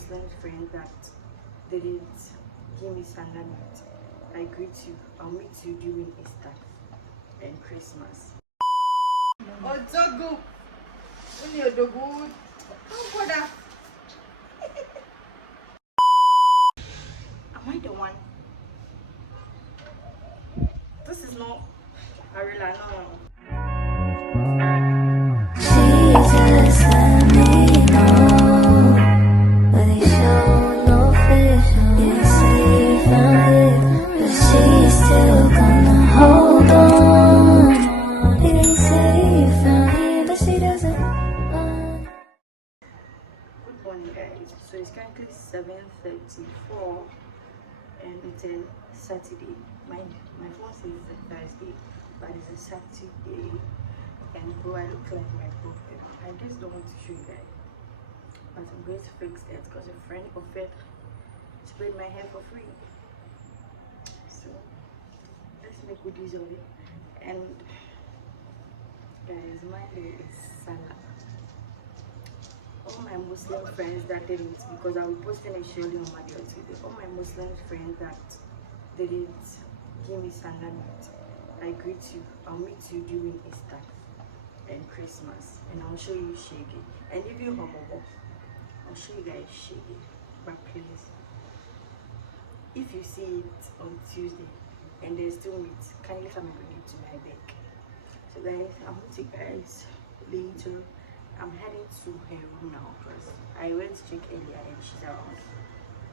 Muslim friend that didn't give me standard meat. I greet you. I'll meet you during Easter and Christmas. Oh, Dogo! Only a Dogo. Oh, what that? Am I the one? This is not Arila, no. Jesus, let me know, but they show no fish. They say you found it, but she's still gonna hold on. They say you found it, but she doesn't want. Good morning, guys. So it's currently 7:34 and it's a Saturday. My phone says it's a Thursday, but it's a Saturday. And bro, I look like my prophet. I just don't want to show you guys, but I'm going to fix that because a friend offered to braid my hair for free. So let's make good use of it. And guys, Monday is Salah. All my Muslim friends that didn't, because I will post in a surely on Monday or Tuesday. All my Muslim friends that didn't give me standard meat, I greet you. I'll meet you during Easter and Christmas, and I'll show you shaggy. And if you homo, I'll show you guys shaggy. But please, if you see it on Tuesday and there's still meat, kindly come and bring it to my bake. So guys, I'll meet you guys later. I'm heading to her room now because I went to check earlier and she's around.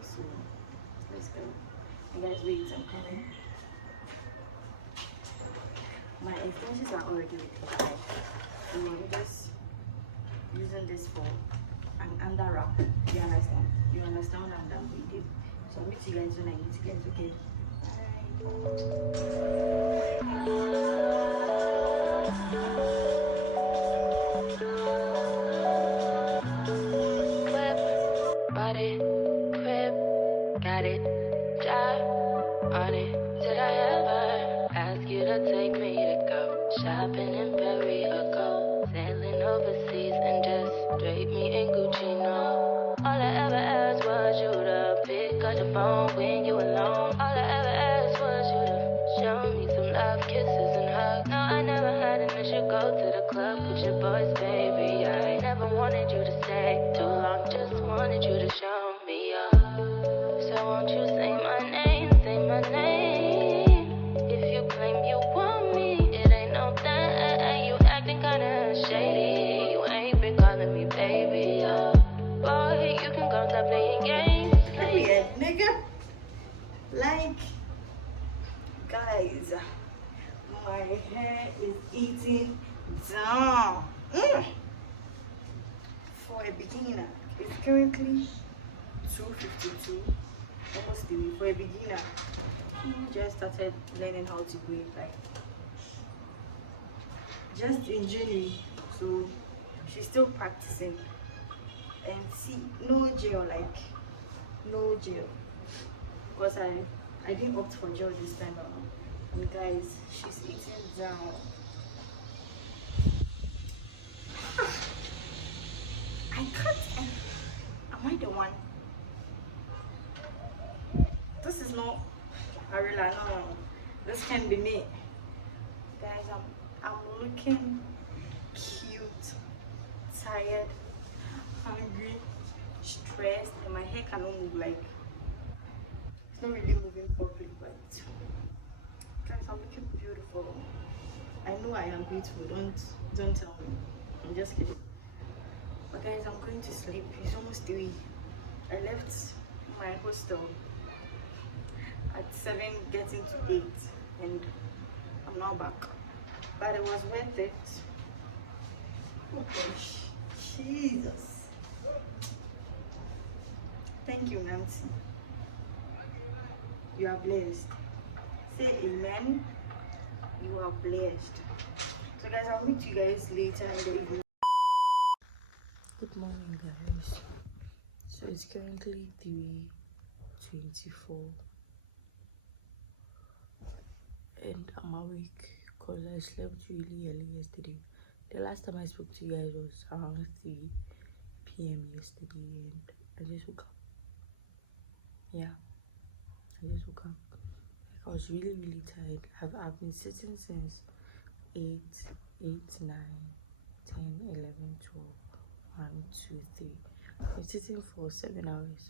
So let's go. And guys, wait, I'm coming. My extensions are already with the guys. And I'm just using this for an under wrap. You understand? You understand what I'm done with it. So I'll meet you guys when I meet you guys, okay? Body, crib, got it, job on it. Did I ever ask you to take me to go shopping in Paris or go sailing overseas and just drape me in Gucci? No, all I ever asked was you to pick up the phone when you alone. All I ever asked was you to show me some love, kisses and hugs. No, I never had an issue. Go to the club with your boys, baby. I never wanted you to stay too long, just wanted you to show me up. So won't you say my name, say my name? If you claim you want me, it ain't no thing. You acting kinda shady. You ain't been calling me baby. Boy, you can go stop playing games. Period, nigga. Like, guys, my hair is eating down. For a beginner, it's currently 2:52, almost 3. For a beginner who just started learning how to braid, like just in January, so she's still practicing. And see, no gel, like no gel, because I didn't opt for gel this time around. And guys, she's eating down. I can't. Am I the one? This is not Arila, no. This can be me. Guys, I'm looking cute, tired, hungry, stressed, and my hair cannot move, like it's not really moving properly, but guys, I'm looking beautiful. I know I am beautiful, don't tell me. I'm just kidding. But guys, I'm going to sleep. It's almost 3. I left my hostel at 7, getting to 8, and I'm now back. But it was worth it. Oh gosh, Jesus. Thank you, Nancy. You are blessed. Say amen. You are blessed. So guys, I'll meet you guys later in the evening. Good morning, guys. So it's currently 3:24 and I'm awake because I slept really early yesterday. The last time I spoke to you guys was around 3 p.m. yesterday, and I just woke up. Yeah, I just woke up. Like, I was really tired. I've been sitting since 8, 8, 9, 10, 11, 12, 1, 2, 3. I've been sitting for 7 hours.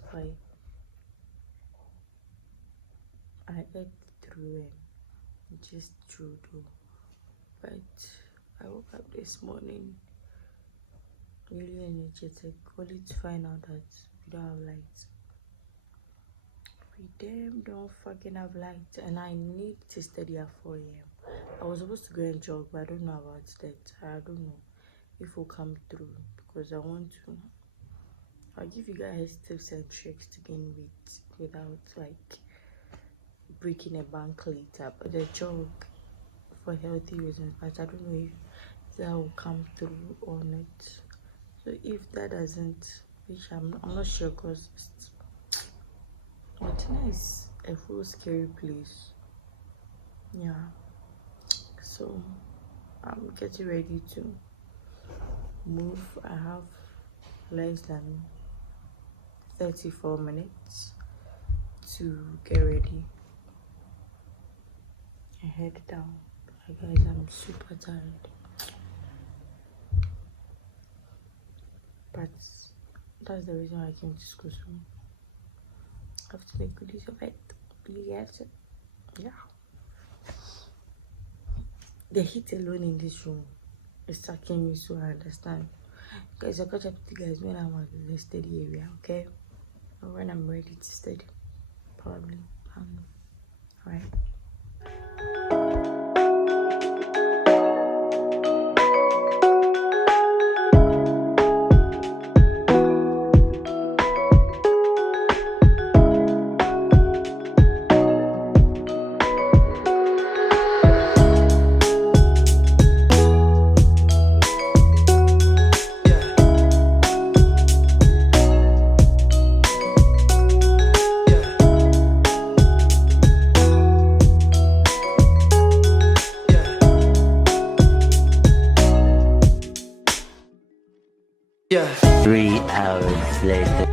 I ate through and just through though. But I woke up this morning really energetic, only to find out that we don't have light. We damn don't fucking have light, and I need to study at 4 a.m. I was supposed to go and jog, but I don't know about that. I don't know if we'll come through because I want to. I'll give you guys tips and tricks to gain weight without like breaking a bank later. But the jog for healthy reasons, but I don't know if that will come through or not. So if that doesn't, which I'm not sure, because Montana is a full scary place. Yeah, so I'm getting ready to move. I have less than 34 minutes to get ready and head down. Guys, I'm super tired, but that's the reason I came to school soon. I have to make good use of it. You get it? Yeah. The heat alone in this room is sucking me, so I understand. Guys, I'll catch up with you guys when I'm at the study area, okay? Or when I'm ready to study. Probably. Alright. Yeah. 3 hours later.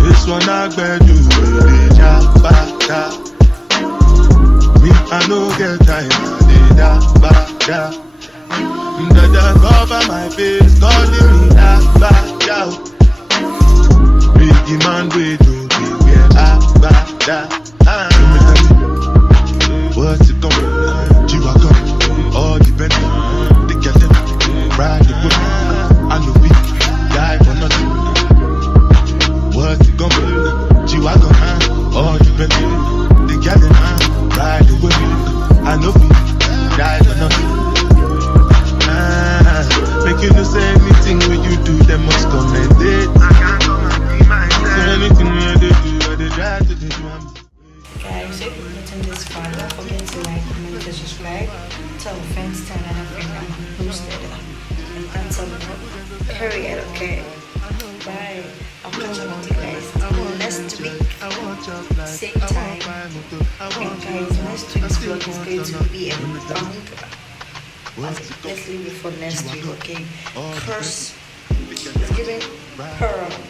This one I bet you really jabba. Me I no get time, da ba. Dada cover my face, calling me da. Big man we do get da. What's it gonna be? Jiwa come, all depend. The girl ride the whip. I know we die for nothing. What's it gonna be? Jiwa come, all depend. The girl ride the whip. I know we die for nothing. Make you do say anything when you do, they must commend it. So anything when they do, they try to do. Guys, if you're watching this far, don't forget to like, comment, and subscribe. Tell a friend, tell another friend that I'm posted. And tell them, period, okay? Bye. I'll catch up with you guys next week. Same time. And guys, next week's vlog is going to be a banger. Let's leave it for next week, okay? Curse. give it her